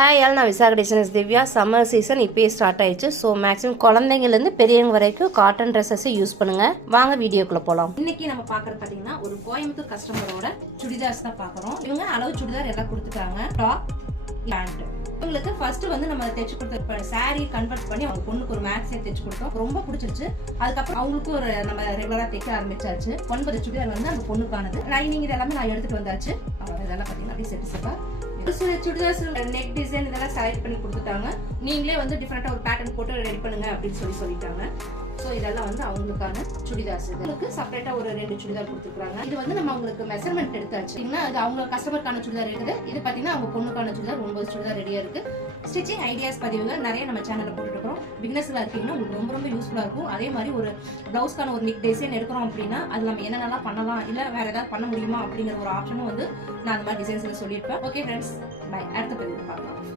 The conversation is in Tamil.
ஹாய் ஆல், நான் விசாக டிசைன்ஸ் திவ்யா. சம்மர் சீசன் இப்போயே ஸ்டார்ட் ஆயிடுச்சு. ஸோ மேக்ஸிமம் குழந்தைங்கலேருந்து பெரியவங்க வரைக்கும் காட்டன் ட்ரெஸ்ஸஸை யூஸ் பண்ணுங்க. வாங்க வீடியோக்குள்ள போகலாம். இன்னைக்கு நம்ம பார்க்கறது பார்த்தீங்கன்னா ஒரு கோயம்புத்தூர் கஸ்டமரோட சுடிதார்ஸ் தான் பார்க்குறோம். இவங்க அளவு சுடிதார் எல்லாம் கொடுத்துட்டாங்க. Top, pant. இவங்களுக்கு ஃபர்ஸ்ட் வந்து நம்ம தைச்சு கொடுத்த சாரி கன்வெர்ட் பண்ணி அவங்க பொண்ணுக்கு ஒரு மேக்ஸே தைச்சு கொடுத்தோம். ரொம்ப பிடிச்சிருச்சு. அதுக்கப்புறம் அவங்களுக்கும் ஒரு நம்ம ரெகுலரா தைக்க ஆரம்பிச்சாச்சு. 9 சுடிதார் வந்து அந்த பொண்ணுக்கானது. லைனிங் இதெல்லாமே நான் எடுத்துட்டு வந்தாச்சு. இதெல்லாம் பார்த்தீங்கன்னா அப்படியே செட்டு செட்டா சுடிதார்ஸ் நெக் டிசைன் இதெல்லாம் செலக்ட் பண்ணி கொடுத்துட்டாங்க. நீங்களே வந்து டிஃப்ரெண்டா ஒரு பேட்டர்ன் போட்டு ரெடி பண்ணுங்க அப்படின்னு சொல்லிட்டாங்க. ஸோ இதெல்லாம் வந்து அவங்களுக்கான சுடிதார்ஸ். இதுக்கு செப்பரேட்டா ஒரு 2 சுடிதார் கொடுத்துருக்காங்க. இது வந்து நம்ம அவங்களுக்கு மெஷர்மெண்ட் எடுத்தாச்சு. அது அவங்க கஸ்டமருக்கான சுடிதார் இருக்குது. இது பார்த்தீங்கன்னா அவங்க பொண்ணுக்கான சுடிதார் 9 சுடிதார் ரெடியா இருக்கு. ஸ்டிச்சிங் ஐடியாஸ் பதிவுகள் நிறைய நம்ம சேனல்ல போட்டுட்டு இருக்கோம். பிகினர்ஸ்ல இருக்கீங்கன்னா உங்களுக்கு ரொம்ப யூஸ்ஃபுல்லா இருக்கும். அதே மாதிரி ஒரு பிளவுஸ்க்கான ஒரு நெக் டிசைன் எடுக்கிறோம் அப்படின்னா அது நம்ம என்னென்னலாம் பண்ணலாம், இல்ல வேற ஏதாவது பண்ண முடியுமா அப்படிங்கிற ஒரு ஆப்ஷனும் வந்து நான் அந்த மாதிரி டிசைன்ஸ்ல சொல்லியிருப்பேன். Okay friends, bye. அடுத்த பதிவு பார்க்கலாம்.